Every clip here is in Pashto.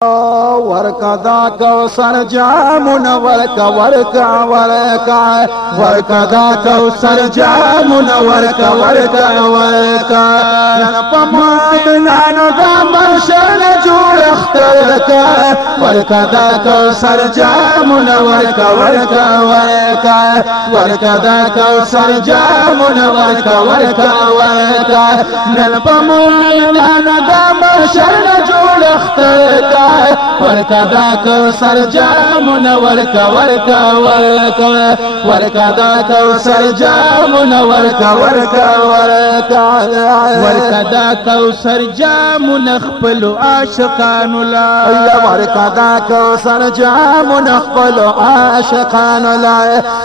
ورکدا کوثر جامونه ورکا ورکا ورکا ورکدا کوثر جامونه ورکا ورکا ورکا نن په مومنانو د مرشد جوړ اخترکا ورکدا کوثر جامونه ورکا ورکا ورکا ورکدا کوثر جامونه ورکا ورکا ورکا نن په مومنانو د مرشد جوړ اخترکا ورکدا کوثر جامونه ورکا ورکا ورکا ورکدا کوثر جامونه ورکا ورکا ورکا ورکدا کوثر جامونه خپل عاشقانو لا ورکدا کوثر جامونه خپل عاشقانو لا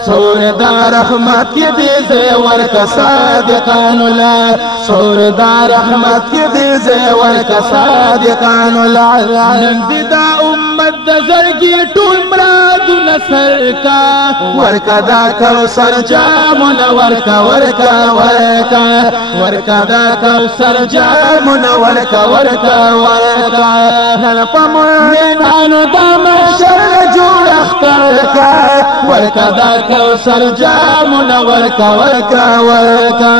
سور د رحمت کې دې زه ورکا صادقانو لا سور د رحمت کې دې زه ورکا صادقانو لا دا امت د زرګي ټول مرادونه سرکا ورکدا کوثر جامونه ورکا ورکا ورکا ورکدا کوثر جامونه ورکا ورکا ورکا نن په مومنانو د محشر جوړ اخترکا ورکدا کوثر جامونه ورکا ورکا ورکا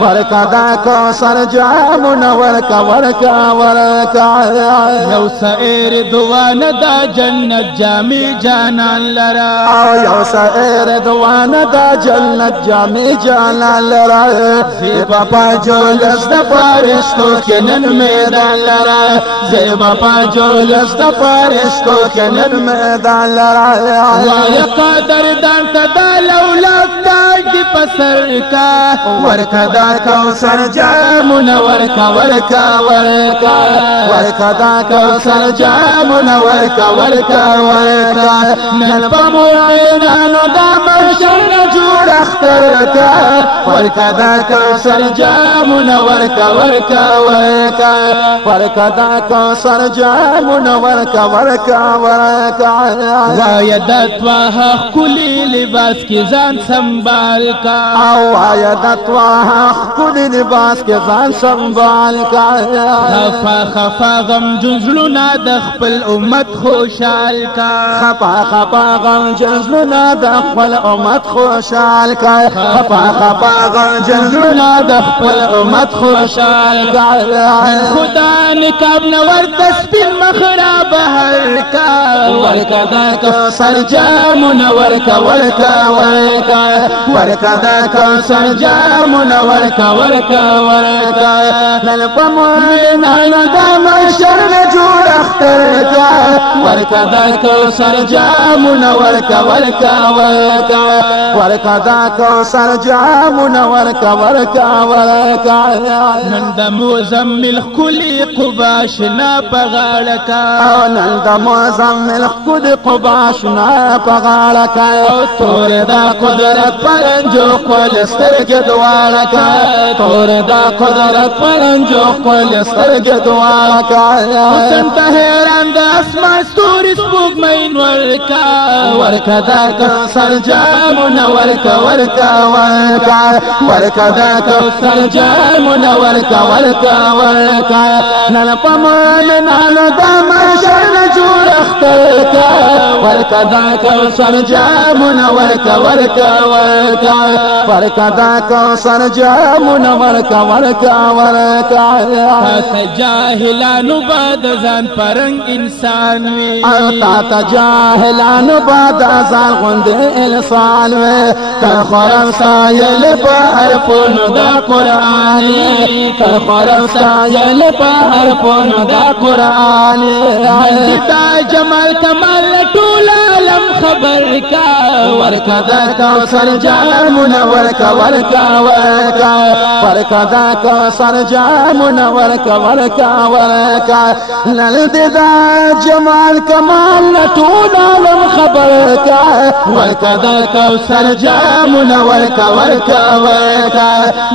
ورکدا کوثر جامونه ورکا ورکا ورکا یو سائر دوان دا جنت جامی جانان لرا یو سائر دوان دا جنت جامی جانان لرا زیبا پا جولس دا پارشتو کنن میدان لرا زیبا پا جولس دا پارشتو کنن میدان لرا وای قادر دان تدا لولاد تاج دی پسر کا ورکدا کوثر جامون ورکا ورکا ورکا ورکدا کوثر جامونه ورکا ورکا ورکا نن په مومنانو د محشر جوړ اخترکا ورکدا کوثر جامونه ورکا ورکا ورکا ورکدا کوثر جامونه ورکا ورکا ورکا وای د توه خولي لباس کې ځان سنبال کا او وای د توه خولي لباس کې ځان سنبال کا خفا خفا غم جنزلنا د خپل امت خوشحال کا خفا خفا غم جنزلنا د خپل امت خوشحال کا خفا خفا غم جنزلنا د خپل امت خوشحال کا خدا نکاب نور تسبین مخرا بهر کا ورکدا کوثر جامونه ورکا ورکا ورکا ورکدا کوثر جامونه ورکا ورکا ورکا نن په مومنانو د محشر جوړ اخترکا ورکدا کوثر جامونه ورکا ورکا ورکا ورکدا کوثر جامونه ورکا ورکا ورکا نن د مزمل خلی قباشنا پغاړکا نن د مزمل خلی قباشنا پغاړکا تور دا قدرت پرنجو خپل سترګې دواړکا تور دا قدرت پرنجو خپل سترګې دواړکا حسن ته حیران د اسمان ستوري سپوږمۍ ورکا ورکدا کوثر جامونه ورکا ورکا ورکا ورکدا کوثر جامونه ورکا ورکا ورکا نن په مومنانو د محشر جوړ اخترکا ورکدا کوثر جامونه ورکا ورکا ورکا ورکدا کوثر جامونه ورکا ورکا ورکا جاهلانو بعد ځان پرنګ انسان وي تا ته جاهلانو بعد ځان غوند انسان وي تر خرم سایل په حرفونو د قران تر خرم سایل په حرفونو د قران دا جمال کمال ټول عالم خبر کا ورکدا کوثر جامونه ورکا ورکا ورکا ورکدا کوثر جامونه ورکا ورکا ورکا نن دا جمال کمال ټول عالم خبر کا ورکدا کوثر جامونه ورکا ورکا ورکا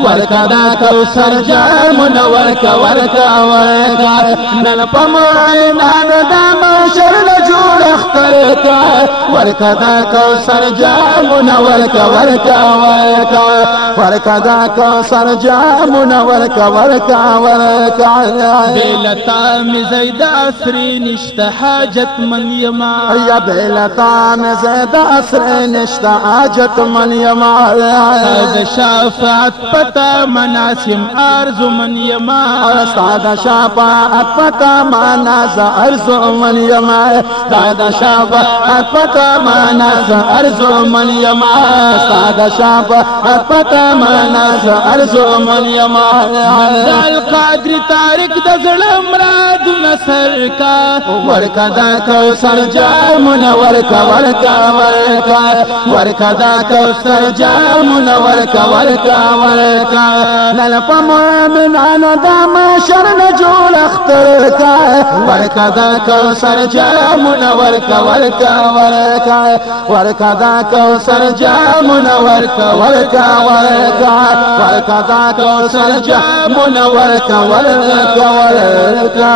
ورکدا کوثر جامونه ورکا ورکا ورکا نن په مومنانو د محشر جوړ اختر ورکا ورکا دا کوثر جامونه ورکا ورکا ورکا ورکا دا کوثر جامونه ورکا ورکا ورکا بلتا می زید عصری نشتا حاجت من یما یا بلتا می زید عصری نشتا حاجت من یما دا شفاعت پتا مناسم ارزو من یما استاد شفاعت پتا مناز ارزو من یما استاد شفاعت پتا مناز ارزو من یما استاد شفاعت پتا مناز ارزو من یما دال قادر تارک د زړه مراد نصر کا ورکا دا کوثر جامونه ورکا ورکا ورکا ورکا دا کوثر جامونه ورکا ورکا ورکا للپ مومنانو دا محشر نه جوړ اختر کا ورکا دا کوثر جامونه ورکا ورکا ورکا ورکا دا کوثر جامونه ورکا ورکا ورکا ورکا دا کوثر جامونه ورکا ورکا ورکا